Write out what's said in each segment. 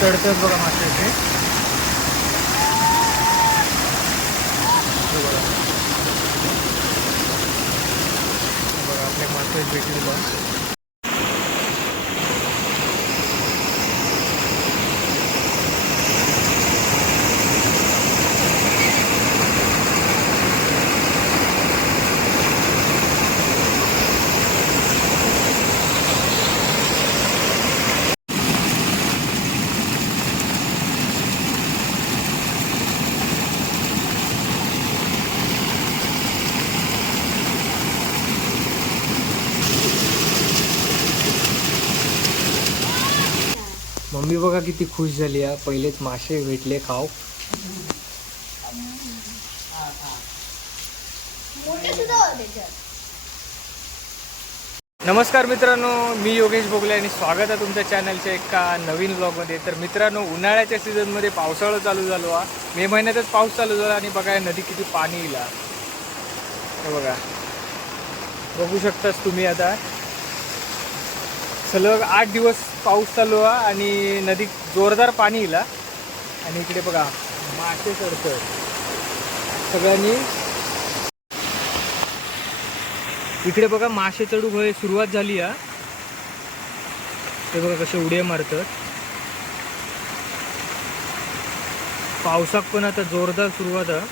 चढतात बघा मासे हे बघा. आपले मासे भेटले बघा मम्मी बघा किती खुश झाली आहे पहिलेच मासे भेटले खाऊ. नमस्कार मित्रांनो मी योगेश बोगले आणि स्वागत आहे तुमच्या चॅनलच्या एका नवीन ब्लॉगमध्ये तर मित्रांनो उन्हाळ्याच्या सीझनमध्ये पावसाळा चालू झालो हा मे महिन्यातच पाऊस चालू झाला आणि बघा या नदी किती पाणी येईल. हे बघा. बघू शकताच तुम्ही आता. सलग आठ दिवस पाऊस चालू आहे आणि नदीत जोरदार पाणी इला आणि इकडे बघा मासे चढतं सगळ्यांनी इकडे बघा मासे चढू होय सुरुवात झाली आहे. ते बघा कसे उड्या मारतात. पावसात पण आता जोरदार सुरुवात आहे.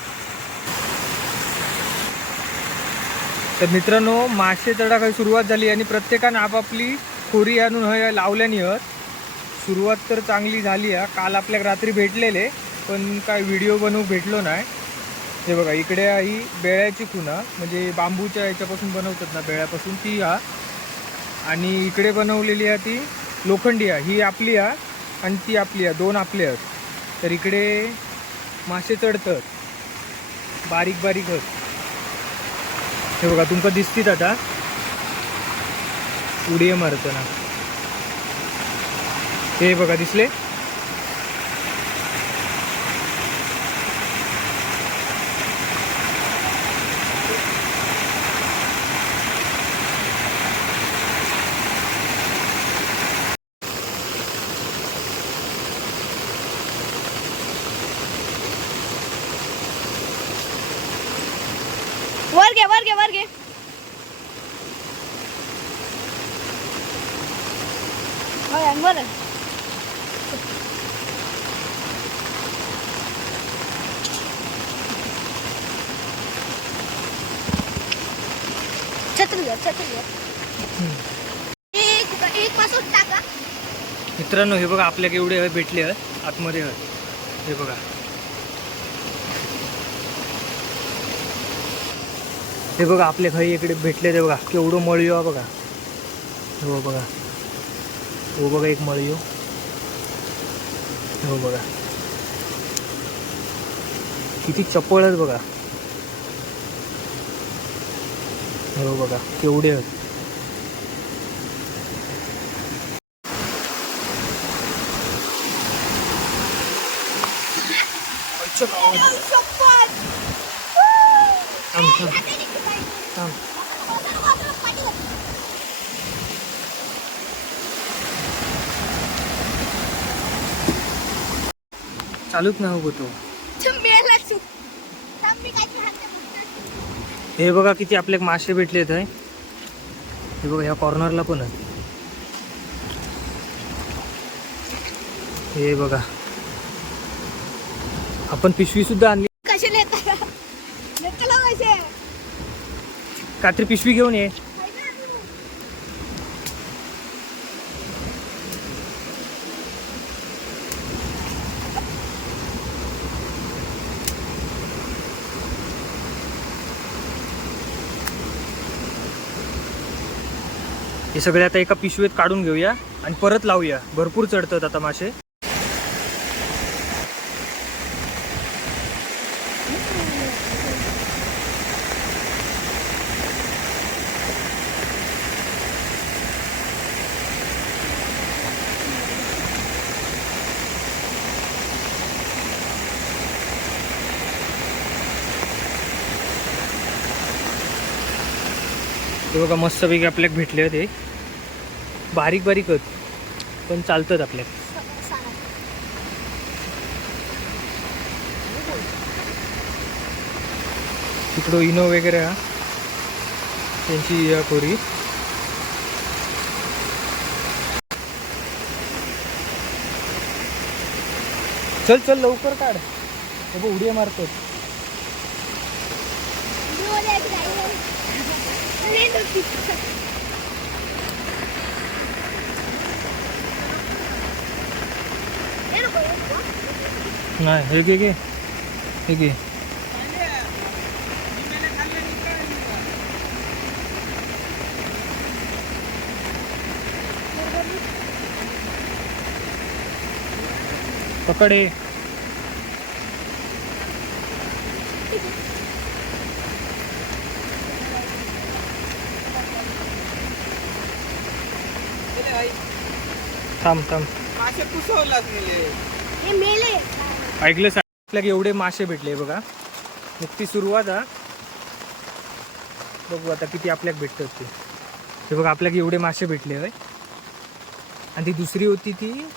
तर मित्रांनो मासे चढा काही सुरुवात झाली आणि प्रत्येकानं आपापली खोरी आणून हय लावल्याने हत. सुरुवात तर चांगली झाली आहे काल आपल्या रात्री भेटलेले पण काय व्हिडिओ बनवू भेटलो नाही. हे बघा इकडे ही बेळ्याची खुणा म्हणजे बांबूच्या याच्यापासून बनवतात ना बेळ्यापासून ती हा. आणि इकडे बनवलेली आहे ती लोखंडी आहे ही आपली आहे आणि ती आपली आहे दोन आपले आहेत तर इकडे मासे चढतात. बारीक बारीक आहेत हे बघा तुमका दिसतीत आता. उडी मारताना हे बघा दिसले वर घे वर घे वर घे होय, आणि वर आहे. एक एक पासून टाका मित्रांनो हे बघा आपल्या एवढे भेटले आहेत आतमध्ये हे बघा. हे बघा आपले खाई इकडे भेटले ते बघा. केवढं मळीव बघा. हो बघा. हो बघा एक मळी हो. हो बघा. किती चप्पळ आहेत बघा. हो बघा केवढे आहेत. थांब, थांब, चालूच ना हो तो. हे बघा किती आपले मासे भेटले आहेत हे बघा ह्या कॉर्नरला पण आहे. हे बघा. आपण पिशवी सुद्धा आणली. कात्री पिशवी घेऊन ये. हे सगळे आता एका पिशवीत काढून घेऊया आणि परत लावूया. भरपूर चढतात आता मासे. बघा मस्तपैकी आपल्याला भेटले होते बारीक बारीक पण चालतात आपल्या. तिकडं इनो वगैरे हा त्यांची या खोरी. चल चल लवकर काढ. बाबा उडी मारतो नाही हे घे घे. हे घे. पकड थांब थांब. मासे कुसवलाच हे मेले. ऐकलं सा- आपल्याला एवढे मासे भेटले बघा. नुकती सुरुवात हा. बघू आता किती आपल्याला भेटतात ते. हे बघा आपल्याला एवढे मासे भेटले होय. आणि ती दुसरी होती ती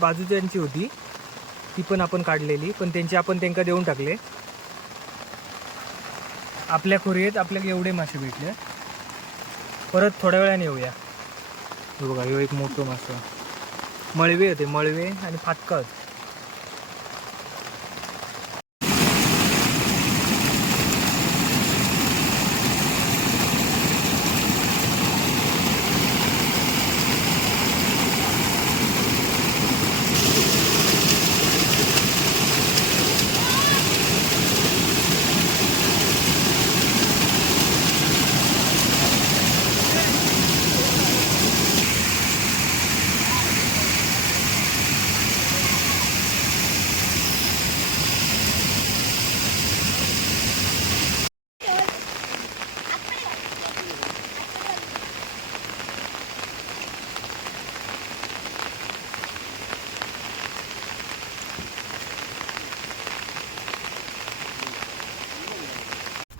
बाजूच्यांची होती. ती पण आपण काढलेली पण त्यांचे आपण त्यांना देऊन टाकले. आपल्या खोरीत आपल्याला एवढे मासे भेटले. परत थोड्या वेळाने येऊया. बघा ह्यो एक मोठं मासा. मळवे होते मळवे आणि फाटका होते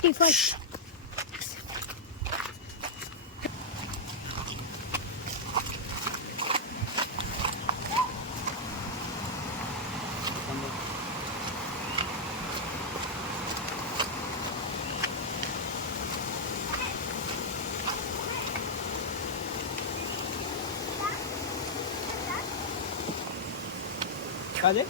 टिफन काय ते?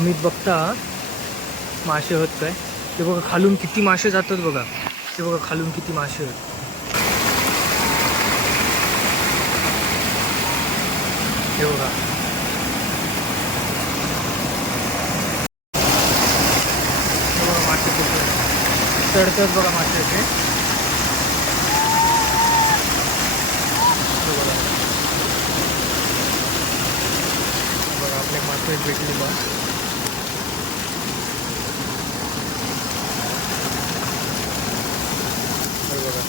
अमित बघता मासे होत काय ते बघा खालून किती मासे जातात बघा. ते बघा खालून किती मासे आहेत हे बघा. हे बघा मासे कुठे चढतात बघा मासे ते बघा आपले मासे भेटले बघा हे बघा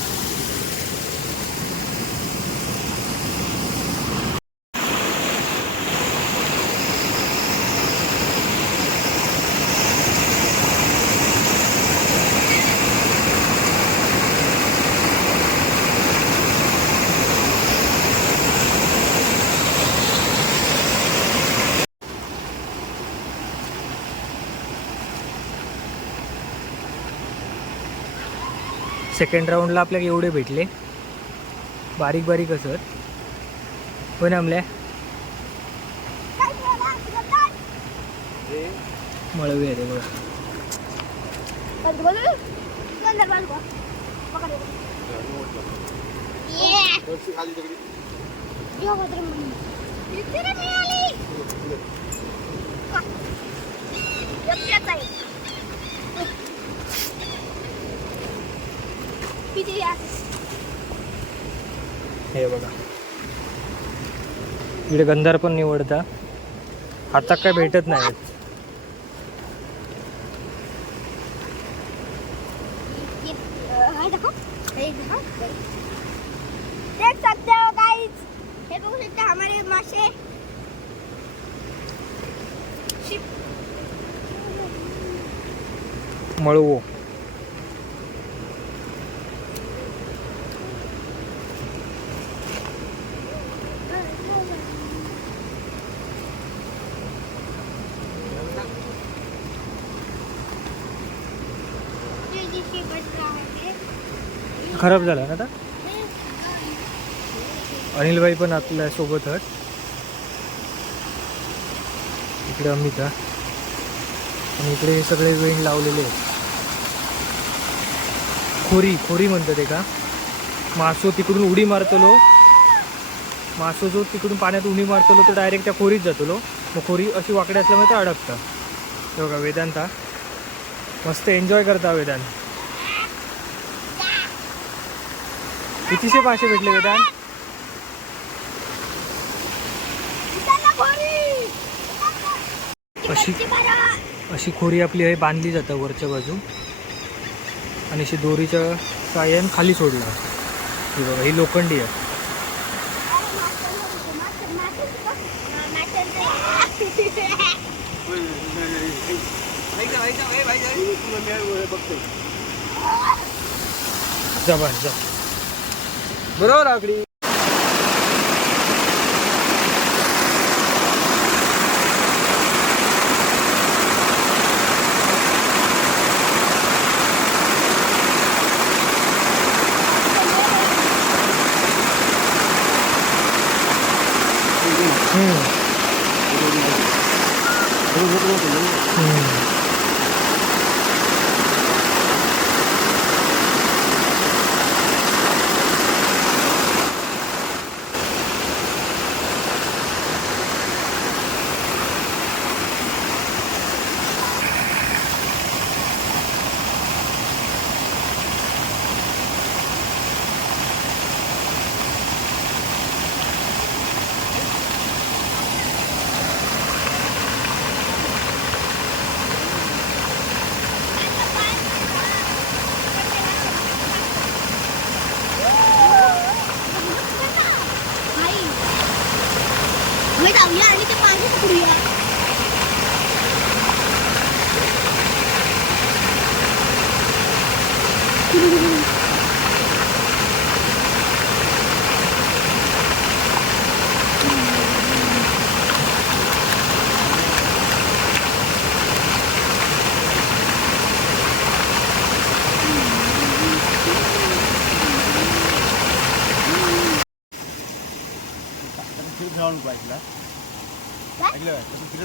सेकंड राऊंडला आपल्याला एवढे भेटले. बारीक बारीक असत. पण आमल्या मळवे आहे ते बघा. हे बघा. इकडे गंधार पण निवडता. आता काय भेटत नाही. देख हे बघू शकता हमारे मासे मळवो ते जे शिप आहे खराब झाला ना आता? अनिलबाई पण आपल्यासोबत आहेत. इकडे अमिता. आणि इकडे हे सगळे वेण लावलेले आहेत. खोरी खोरी म्हणतात ते का मासो तिकडून उडी मारतलो. मासो जो तिकडून पाण्यात उडी मारतलो तो डायरेक्ट त्या खोरीत जातलो. मग खोरी अशी वाकडे असल्यामुळे ते अडकतं बघा वेदांता. मस्त एन्जॉय करता वेदांत. कितीशे पाचशे भेटले वेदांत अशी अशी खोरी आपली आहे बांधली जातं वरच्या बाजू. आणि अशी दोरीच्या सायन खाली सोडलं. ही बघा ही लोखंडी आहे. ऐका બરોબર રાખડી હમ.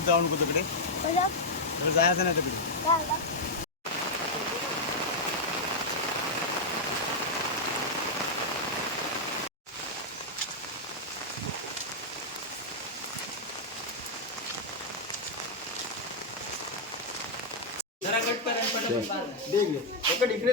जाऊ नको तिकडे. जायचं नाही तिकडे. काय आला? दे घे. पकड इकडे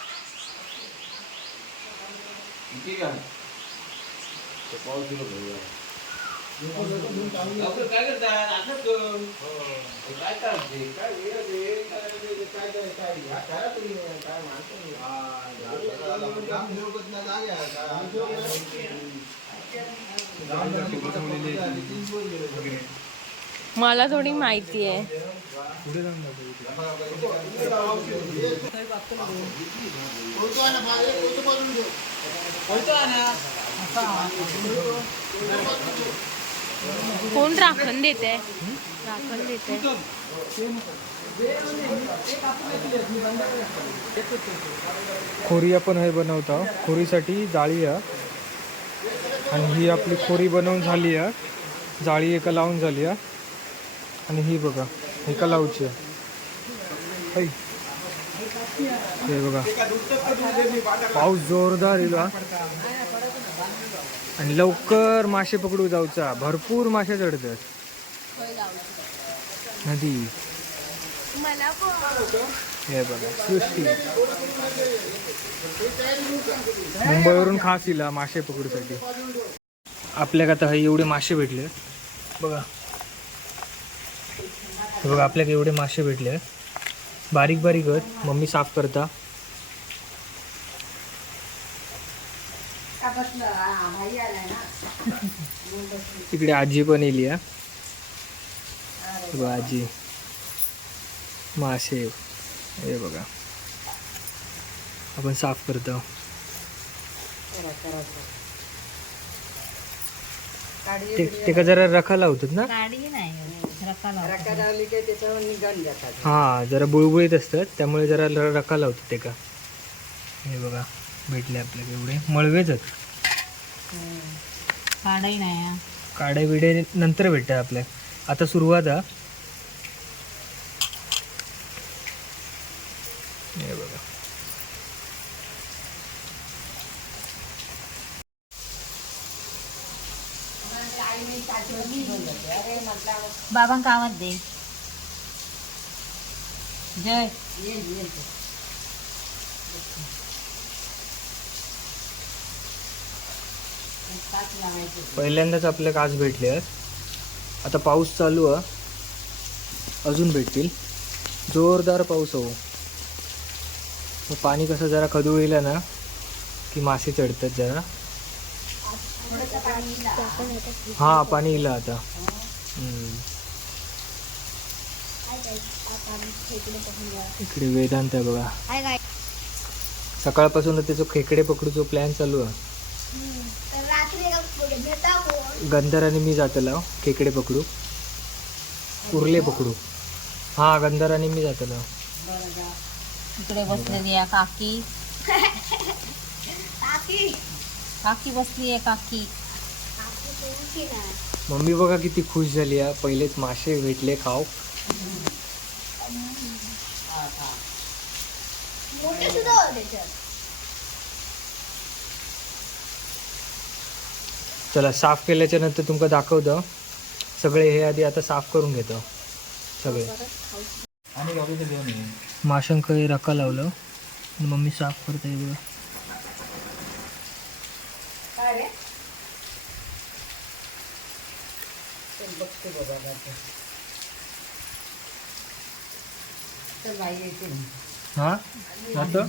दे घे माझ्याकडे दुसरं? दे. सोड ना. सोड, सोड, सोड दाखवतो. थांब त्या आपलं, टाकी खाली आता. सोडू? आमचा फोटो काढ नको. मला थोडी माहिती आहे पुढे जाऊन दाखव इथे. फोटो आहे ना, माझे फोटो काढून ठेव. कोण राखण देते? राखण देते. खोरी आपण हे बनवतो. खोरीसाठी जाळी आहे. आणि ही आपली खोरी बनवून झाली आहे. जाळी एका लावून झाली आहे. आणि ही बघा एका लावची आहे. हे बघा. पाऊस जोरदार येईल आणि लवकर मासे पकडू जाऊचा. भरपूर मासे चढतात. नदी. हे बघा सृष्टी. मुंबईवरून खास इला मासे पकडूसाठी. आपल्याक आता हे एवढे मासे भेटले. बघा. हे बघा आपल्याक एवढे मासे भेटले. बारीक बारीक आहेत मम्मी साफ करता. इकडे आजी पण येली हा. आजी. मासे. हे बघा. आपण साफ करतो. ते ते जरा रखा लावतात ना? हा जरा बुळबुळीत असतात त्यामुळे जरा ल- रखा लावतात ते का? हे बघा भेटले आपल्याला एवढे. मळवेच आहेत काढाही नाही नंतर भेटतात आपल्या आता सुरुवात हा हे बघा बाबांक आवाज दे जय. पहिल्यांदाच आपल्या काच भेटले आहेत. आता पाऊस चालू आहे. अजून भेटतील. जोरदार पाऊस हो. पाणी कसं जरा खदू येईल ना की मासे चढतात जरा. हा पाणी येईल आता. इकडे वेदांत आहे बघा. सकाळपासून त्याचं खेकडे पकडूचो प्लॅन चालू आहे. तर रात्री एक भेटा कोण गंधर आणि मी जातलो खेकडे पकडू. कुर्ले पकडू. हा गंधर आणि मी जातलो. इकडे बसलेली आहे काकी. काकी. काकी बसली आहे काकी. काकी कोणची नाही मम्मी बघा किती खुश झाली आहे पहिलेच मासे भेटले खाऊ. चला साफ केल्याच्यानंतर तुमका दाखवतो. सगळे हे आधी आता साफ करून घेतो. सगळे. माशांक रका लावलं. आणि मम्मी साफ करते बघा. हा? जातं?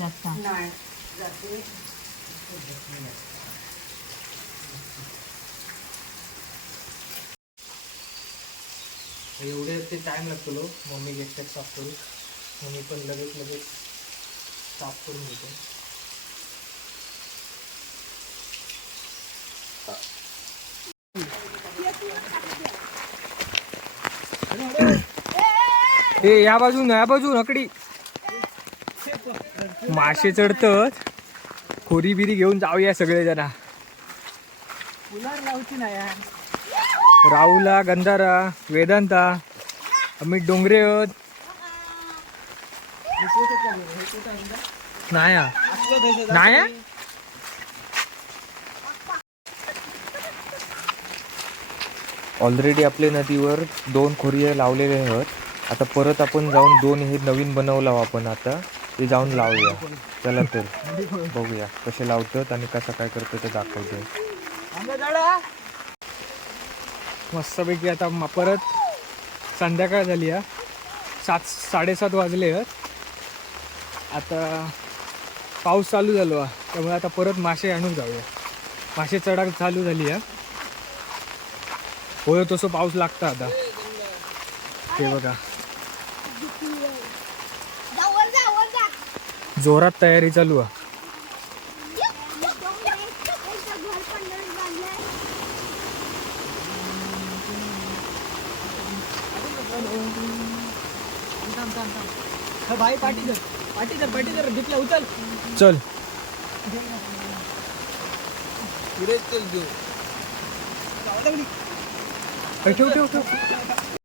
एवढे ते टाइम लागतो लो मम्मी एकट्यात साफ करू मम्मी पण लगेच लगेच साफ करून घेतो. ए या बाजून या बाजून अकडी मासे चढतात. खोरी बिरी घेऊन जाऊया सगळे जण राहुला गंधारा वेदांता अमित डोंगरे आहेत. नाया? ऑलरेडी आपल्या नदीवर दोन खोरिये लावलेले आहेत. आता परत आपण जाऊन दोन हे नवीन बनवलं आपण आता. ते जाऊन लावूया. चला तर. बघूया कसे लावतात आणि कसं काय करतं ते दाखवतो. मस्तपैकी आता म- परत संध्याकाळ झाली आहे सात साडेसात वाजले आहेत. आता पाऊस चालू झालो आहे त्यामुळे आता परत मासे आणून जाऊया. मासे चढाक चालू झाली आहे होय तसं पाऊस लागतं आता. ते बघा. जा वर जा वर जा. जोरात तयारी चालू आहे. घर पण नवीन बांधलंय चल. ए, 行け行け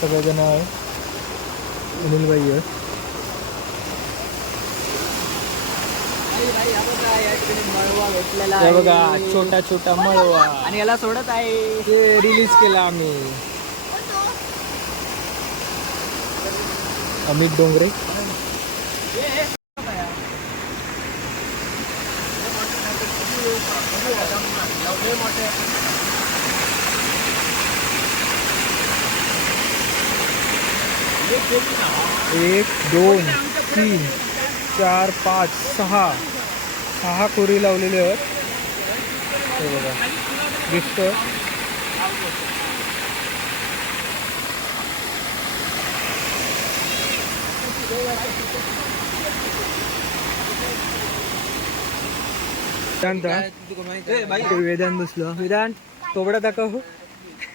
सगळेजण आहे. अनिलबाई आहेत हे बघा छोटा छोटा मळवा. आणि याला सोडत आहे. ते रिलीज केला आम्ही. अमित डोंगरे. एक दोन तीन चार पाच सहा. सहा कोरी लावलेले आहेत. हे बघा. दिसतं वेदांत. वेदांत बसलो. वेदांत तोबडा दाखव.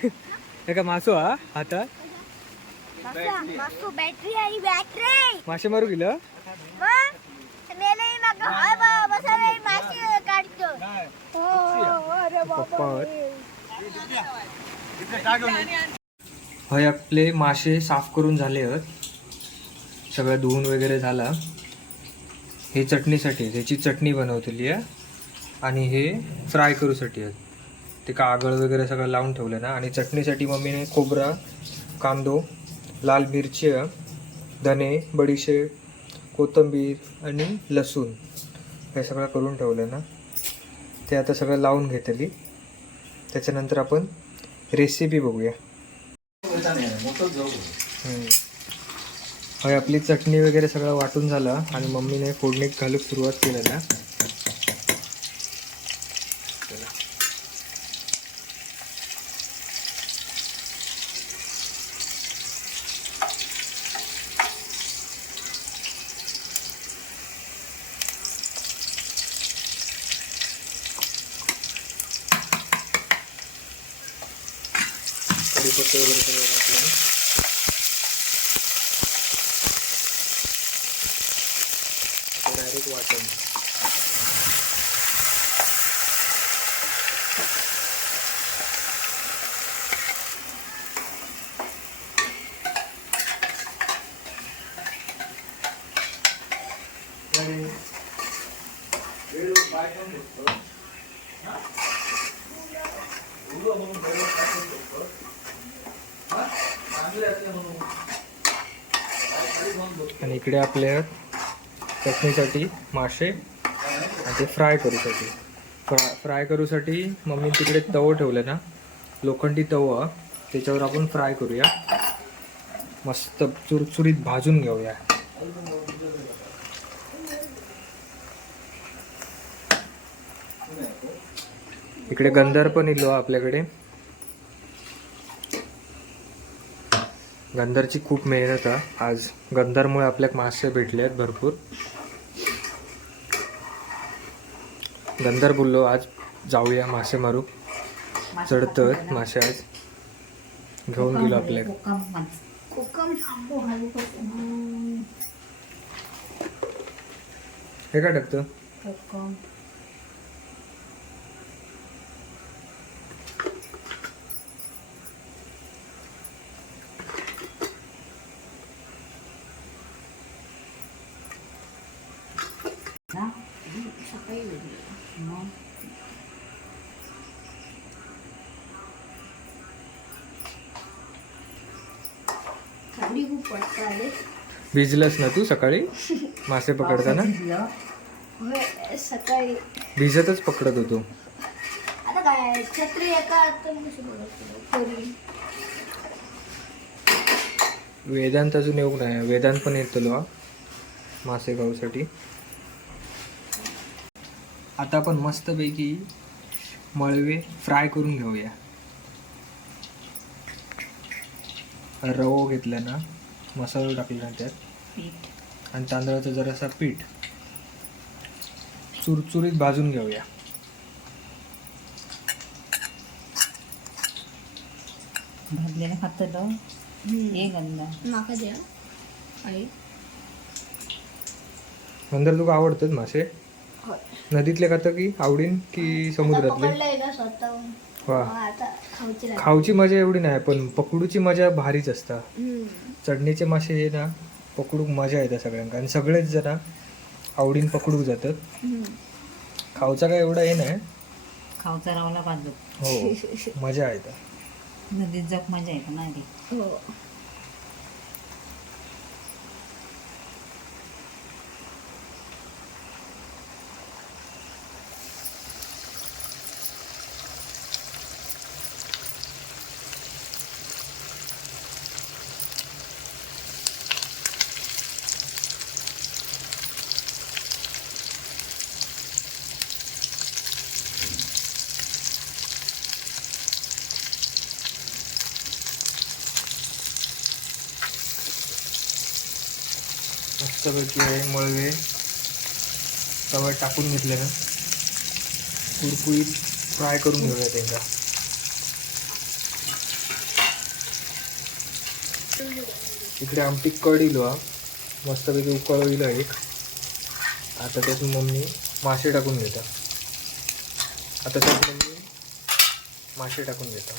एका का मासो हा हातात. मासे मारू गेलं हो, अरे पप्पावर हे आपले मासे साफ करून झाले आहेत. सगळं धुवून वगैरे झाला. हे चटणीसाठी आहे. त्याची चटणी बनवलेली आहे. आणि हे फ्राय करूसाठी आहेत. ते कागळ वगैरे सगळं लावून ठेवलं ना. आणि चटणीसाठी मम्मीने खोबरा कांदो लाल मिरची धने बडीशेप कोथिंबीर आणि लसूण हे सगळं करून ठेवलं ना. ते आता सगळं लावून घेतली. त्याच्यानंतर आपण रेसिपी बघूया. हम्म. आपली चटणी वगैरे सगळं वाटून झालं आणि मम्मीने फोडणीत घालून सुरुवात केलेला कढीपत्ता वगैरे सगळं घातलं डायरेक्ट वाटण आणि इकडे आपल्या चटणीसाठी मासे आणि ते फ्राय करूसाठी. फ्राय फ्राय करूसाठी मम्मी तिकडे तवं ठेवलं ना. लोखंडी तवं. त्याच्यावर आपण फ्राय करूया. मस्त चुरचुरीत भाजून घेऊया. इकडे गंधार पण इलो आपल्याकडे. गंधारची खूप मेहनत आहे. आज गंधारमुळे आपल्याक मासे भेटले आहेत भरपूर. गंधार बोललो आज जाऊया मासे मारू. चढतं मासे आज. घेऊन गेलो. कोकम हे काय टाकतं कोकम ना? सकाळी वेगळी. मग थंडी खूप वाटतं आले भिजलंस ना तू सकाळी? मासे पकडताना? सकाळी भिजतच पकडत होतो. आता काय छत्री एका वेदांत अजून येऊ नाही. वेदांत पण येतलो हा. मासे खाऊसाठी. आता आपण मस्तपैकी मळवे फ्राय करून घेऊया. रवो घेतला ना? मसाला टाकला ना त्यात. पीठ. आणि तांदळाचं जरासा पीठ. चुरचुरीत भाजून घेऊया. भाजलेलं खातं हे गंदा माका द्या. आई. नंतर तुका आवडतात मासे? नदीतले खातं की आवडीन की समुद्रातले? पकडलंय ना स्वतःहून. वा. आता खाऊची लागली. खाऊची मजा एवढी नाही पण पकडूची मजा भारीच असता. हम्म. चढणीचे मासे हे ना पकडूक मजा येते सगळ्यांका आणि सगळेच जरा आवडीन पकडूक जातात. हम्म. खाऊचा काय एवढा हे नाही. खावचा रावला बाजू हो मजा येते. नदीत जग मजा येते ना रे हो. मस्तपैकी आहे मळवे तव्यात टाकून घेतले ना. कुरकुरीत फ्राय करून घेऊया त्यांचा. इकडे आमटी कड इलो हा. मस्तपैकी उकळविलं एक. आता त्यात मम्मी मासे टाकून घेता आता त्यात मम्मी मासे टाकून घेता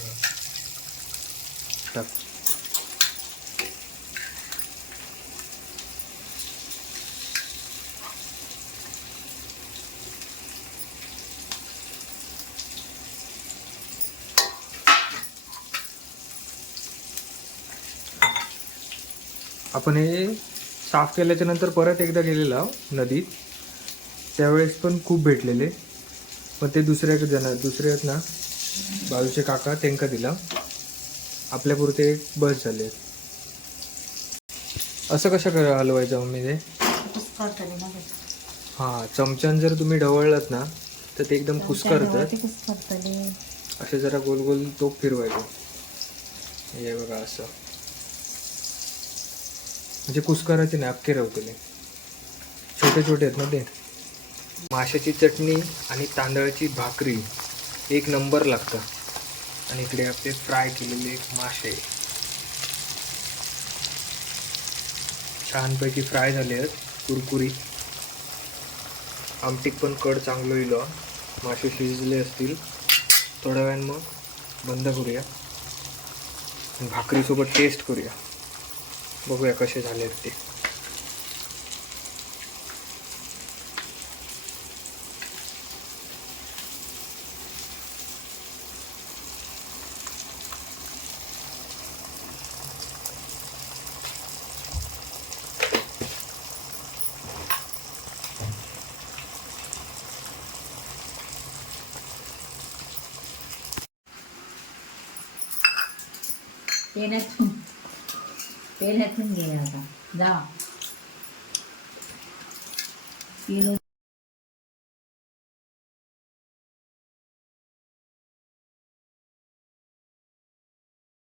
आपण हे साफ केल्याच्यानंतर परत एकदा गेलेला नदीत. त्यावेळेस पण खूप भेटलेले. पण ते दुसऱ्या जण दुसरे आहेत ना बाजूचे काका त्यांका दिला. आपल्यापुरते बस झाले. असं कसं कर हलवायचं मम्मी ते? ते. हां चमच्यान जर तुम्ही ढवळलात ना तर ते एकदम कुसकरतात ते. असे जरा गोल गोल टोप फिरवायचे. हे बघा असं. म्हणजे कुस्कराचे नापके रवतले छोटे छोटे आहेत ना ते. माशाची चटणी आणि तांदळाची भाकरी एक नंबर लागतं आणि इकडे आपले फ्राय केलेले मासे. छानपैकी फ्राय झाले आहेत कुरकुरी. आमटीक पण कड चांगलं येईल मासे शिजले असतील. थोड्या वेळानं मग बंद करूया. भाकरीसोबत टेस्ट करूया. बघूया कसे झाले ते.